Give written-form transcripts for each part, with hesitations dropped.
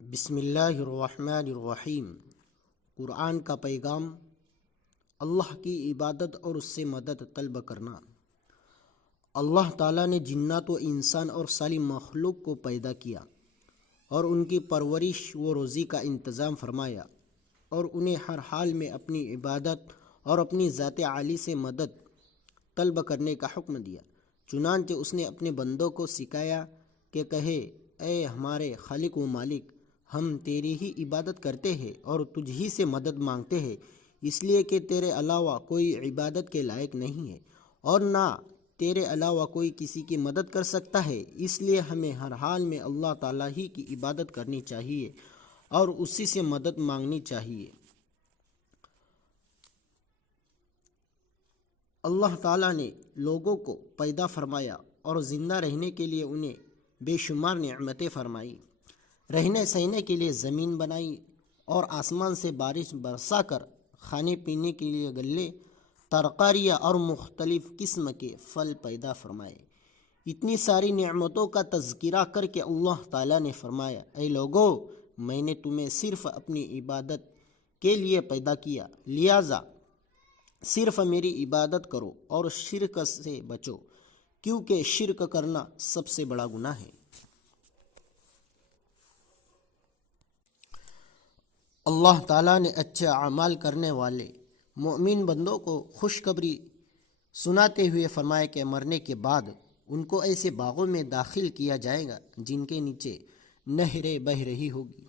بسم اللہ الرحمن الرحیم۔ قرآن کا پیغام، اللہ کی عبادت اور اس سے مدد طلب کرنا۔ اللہ تعالیٰ نے جنات و انسان اور ساری مخلوق کو پیدا کیا اور ان کی پرورش و روزی کا انتظام فرمایا اور انہیں ہر حال میں اپنی عبادت اور اپنی ذات عالی سے مدد طلب کرنے کا حکم دیا۔ چنانچہ اس نے اپنے بندوں کو سکھایا کہ کہے، اے ہمارے خالق و مالک، ہم تیری ہی عبادت کرتے ہیں اور تجھ ہی سے مدد مانگتے ہیں، اس لیے کہ تیرے علاوہ کوئی عبادت کے لائق نہیں ہے اور نہ تیرے علاوہ کوئی کسی کی مدد کر سکتا ہے، اس لیے ہمیں ہر حال میں اللہ تعالیٰ ہی کی عبادت کرنی چاہیے اور اسی سے مدد مانگنی چاہیے۔ اللہ تعالیٰ نے لوگوں کو پیدا فرمایا اور زندہ رہنے کے لیے انہیں بے شمار نعمتیں فرمائی، رہنے سہنے کے لیے زمین بنائی اور آسمان سے بارش برسا کر کھانے پینے کے لیے غلے، ترکاریاں اور مختلف قسم کے پھل پیدا فرمائے۔ اتنی ساری نعمتوں کا تذکرہ کر کے اللہ تعالیٰ نے فرمایا، اے لوگو، میں نے تمہیں صرف اپنی عبادت کے لیے پیدا کیا، لہٰذا صرف میری عبادت کرو اور شرک سے بچو، کیونکہ شرک کرنا سب سے بڑا گناہ ہے۔ اللہ تعالیٰ نے اچھے اعمال کرنے والے مومن بندوں کو خوشخبری سناتے ہوئے فرمایا کہ مرنے کے بعد ان کو ایسے باغوں میں داخل کیا جائے گا جن کے نیچے نہریں بہہ رہی ہوگی،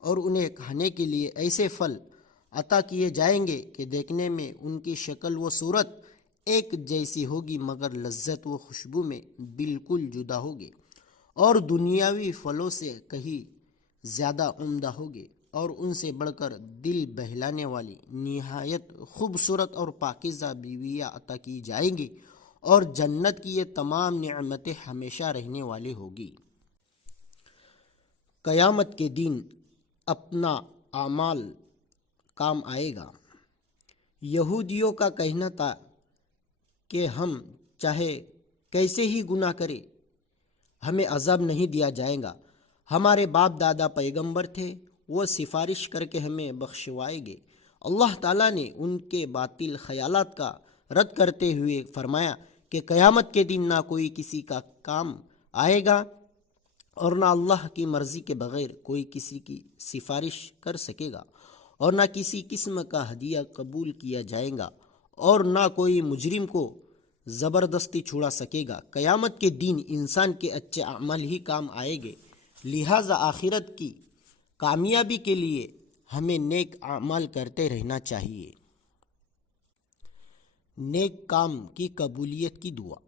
اور انہیں کھانے کے لیے ایسے پھل عطا کیے جائیں گے کہ دیکھنے میں ان کی شکل و صورت ایک جیسی ہوگی مگر لذت و خوشبو میں بالکل جدا ہوگی، اور دنیاوی پھلوں سے کہیں زیادہ عمدہ ہوگے، اور ان سے بڑھ کر دل بہلانے والی نہایت خوبصورت اور پاکیزہ بیویاں عطا کی جائیں گی، اور جنت کی یہ تمام نعمتیں ہمیشہ رہنے والی ہوگی۔ قیامت کے دن اپنا اعمال کام آئے گا۔ یہودیوں کا کہنا تھا کہ ہم چاہے کیسے ہی گناہ کریں ہمیں عذاب نہیں دیا جائے گا، ہمارے باپ دادا پیغمبر تھے، وہ سفارش کر کے ہمیں بخشوائیں گے۔ اللہ تعالیٰ نے ان کے باطل خیالات کا رد کرتے ہوئے فرمایا کہ قیامت کے دن نہ کوئی کسی کا کام آئے گا اور نہ اللہ کی مرضی کے بغیر کوئی کسی کی سفارش کر سکے گا، اور نہ کسی قسم کا ہدیہ قبول کیا جائے گا، اور نہ کوئی مجرم کو زبردستی چھڑا سکے گا۔ قیامت کے دن انسان کے اچھے اعمال ہی کام آئیں گے، لہٰذا آخرت کی کامیابی کے لیے ہمیں نیک اعمال کرتے رہنا چاہیے۔ نیک کام کی قبولیت کی دعا۔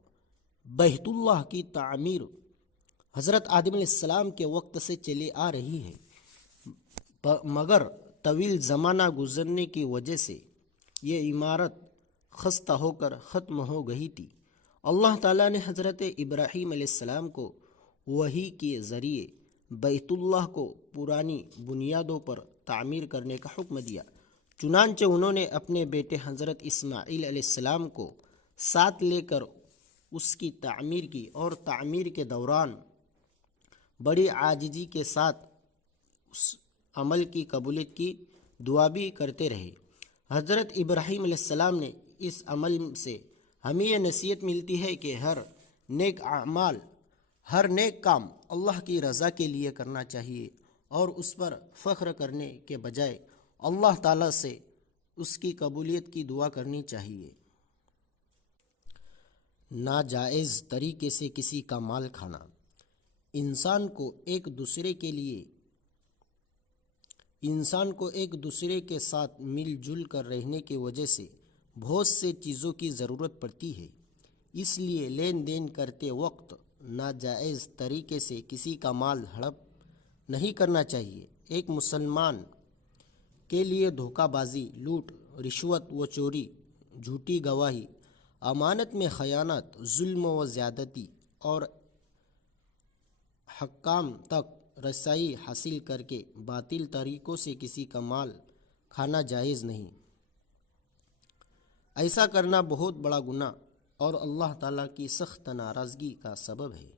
بیت اللہ کی تعمیر حضرت آدم علیہ السلام کے وقت سے چلی آ رہی ہے، مگر طویل زمانہ گزرنے کی وجہ سے یہ عمارت خستہ ہو کر ختم ہو گئی تھی۔ اللہ تعالیٰ نے حضرت ابراہیم علیہ السلام کو وحی کے ذریعے بیت اللہ کو پرانی بنیادوں پر تعمیر کرنے کا حکم دیا، چنانچہ انہوں نے اپنے بیٹے حضرت اسماعیل علیہ السلام کو ساتھ لے کر اس کی تعمیر کی، اور تعمیر کے دوران بڑی عاجزی کے ساتھ اس عمل کی قبولیت کی دعا بھی کرتے رہے۔ حضرت ابراہیم علیہ السلام نے اس عمل سے ہمیں یہ نصیحت ملتی ہے کہ ہر نیک کام اللہ کی رضا کے لیے کرنا چاہیے، اور اس پر فخر کرنے کے بجائے اللہ تعالیٰ سے اس کی قبولیت کی دعا کرنی چاہیے۔ ناجائز طریقے سے کسی کا مال کھانا۔ انسان کو ایک دوسرے کے ساتھ مل جل کر رہنے کی وجہ سے بہت سے چیزوں کی ضرورت پڑتی ہے، اس لیے لین دین کرتے وقت ناجائز طریقے سے کسی کا مال ہڑپ نہیں کرنا چاہیے۔ ایک مسلمان کے لیے دھوکہ بازی، لوٹ، رشوت و چوری، جھوٹی گواہی، امانت میں خیانت، ظلم و زیادتی اور حکام تک رسائی حاصل کر کے باطل طریقوں سے کسی کا مال کھانا جائز نہیں۔ ایسا کرنا بہت بڑا گناہ اور اللہ تعالیٰ کی سخت ناراضگی کا سبب ہے۔